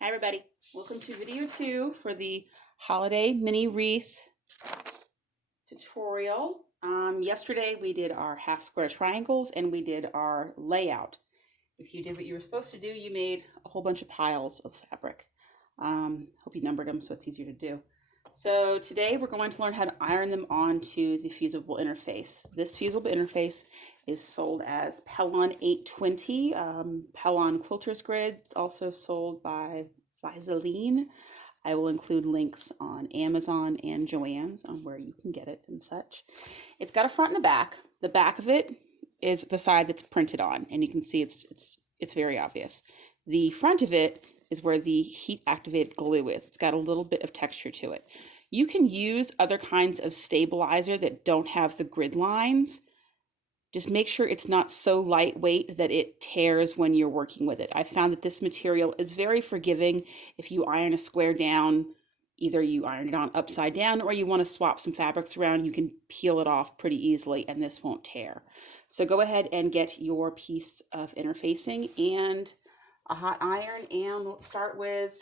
Hi everybody, welcome to video 2 for the holiday mini wreath tutorial. Yesterday we did our half square triangles and we did our layout. If you did what you were supposed to do, you made a whole bunch of piles of fabric. Hope you numbered them so it's easier to do. So today we're going to learn how to iron them onto the fusible interface. This fusible interface is sold as Pellon 820, Pellon Quilters Grid. It's also sold by Visaline. I will include links on Amazon and Joann's on where you can get it and such. It's got a front and a back. The back of it is the side that's printed on, and you can see it's very obvious. The front of it is where the heat activated glue is. It's got a little bit of texture to it. You can use other kinds of stabilizer that don't have the grid lines. Just make sure it's not so lightweight that it tears when you're working with it. I found that this material is very forgiving. If you iron a square down, either you iron it on upside down or you want to swap some fabrics around, you can peel it off pretty easily and this won't tear. So go ahead and get your piece of interfacing and a hot iron, and let's start with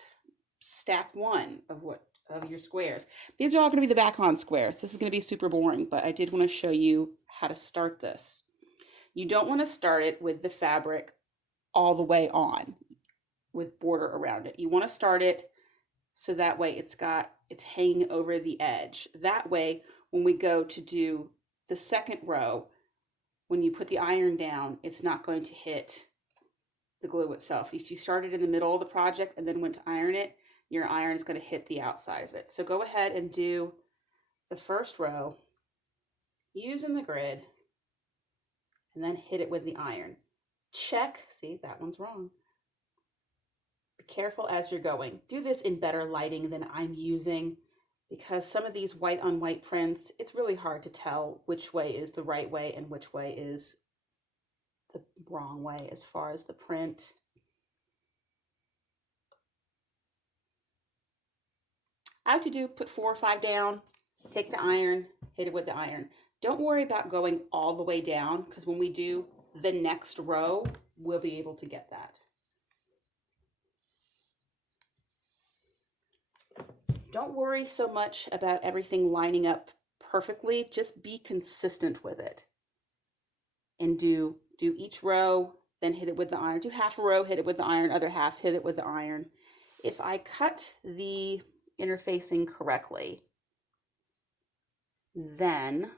stack 1 of your squares. These are all going to be the back on squares. This is going to be super boring, but I did want to show you how to start this. You don't want to start it with the fabric all the way on with border around it. You want to start it so that way it's hanging over the edge. That way, when we go to do the second row, when you put the iron down, it's not going to hit the glue itself. If you started in the middle of the project and then went to iron it, your iron is going to hit the outside of it. So go ahead and do the first row using the grid and then hit it with the iron. Check, see, that one's wrong. Be careful as you're going. Do this in better lighting than I'm using, because some of these white on white prints, it's really hard to tell which way is the right way and which way is the wrong way as far as the print. I like to put 4 or 5 down, take the iron, hit it with the iron. Don't worry about going all the way down, because when we do the next row, we'll be able to get that. Don't worry so much about everything lining up perfectly. Just be consistent with it. And do each row, then hit it with the iron. Do half a row, hit it with the iron, other half, hit it with the iron. If I cut the interfacing correctly, then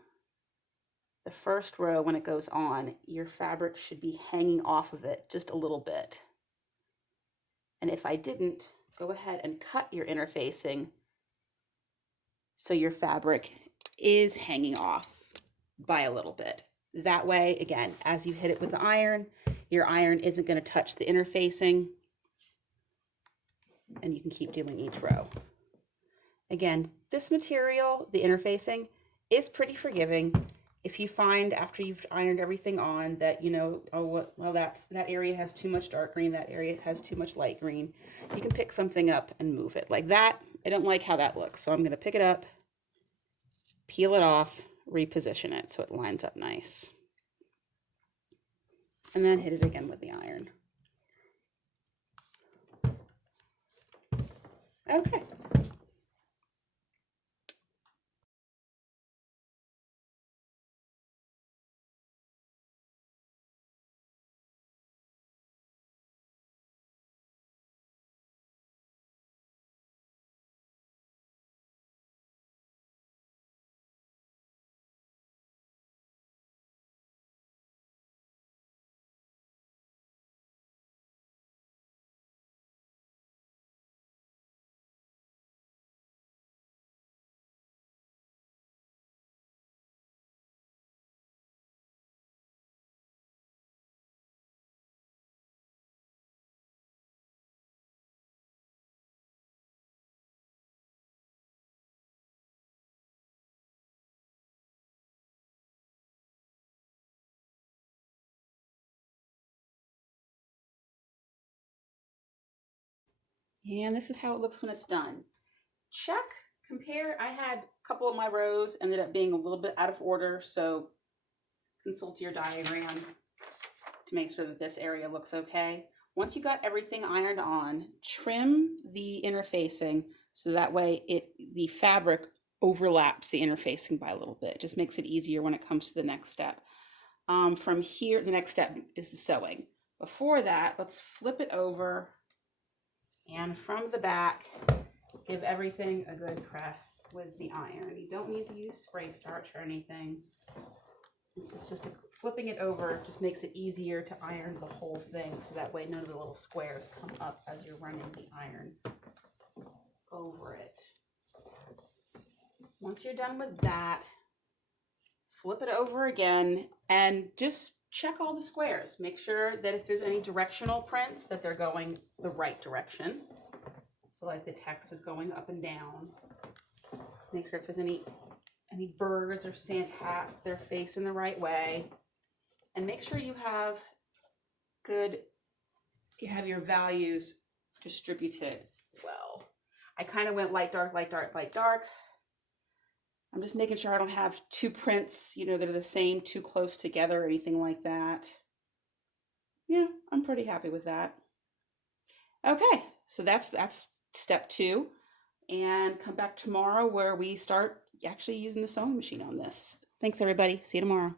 the first row, when it goes on, your fabric should be hanging off of it just a little bit. And if I didn't, go ahead and cut your interfacing so your fabric is hanging off by a little bit. That way, again, as you hit it with the iron, your iron isn't going to touch the interfacing, and you can keep doing each row. Again, this material, the interfacing, is pretty forgiving. If you find after you've ironed everything on that, that area has too much dark green, that area has too much light green, you can pick something up and move it. Like that, I don't like how that looks, so I'm going to pick it up, peel it off, reposition it so it lines up nice. And then hit it again with the iron. Okay. And this is how it looks when it's done. Check, compare. I had a couple of my rows ended up being a little bit out of order, so consult your diagram to make sure that this area looks okay. Once you got everything ironed on, trim the interfacing so that way the fabric overlaps the interfacing by a little bit. It just makes it easier when it comes to the next step. From here, the next step is the sewing. Before that, let's flip it over, and from the back, give everything a good press with the iron. You don't need to use spray starch or anything. This is just flipping it over, just makes it easier to iron the whole thing, so that way none of the little squares come up as you're running the iron over it. Once you're done with that, flip it over again and just check all the squares. Make sure that if there's any directional prints, that they're going the right direction. So like the text is going up and down. Make sure if there's any birds or Santa hats, they're facing the right way. And make sure you have your values distributed well. I kind of went light, dark, light, dark, light, dark. I'm just making sure I don't have two prints, that are the same, too close together or anything like that. Yeah, I'm pretty happy with that. Okay, so that's step 2. And come back tomorrow where we start actually using the sewing machine on this. Thanks, everybody. See you tomorrow.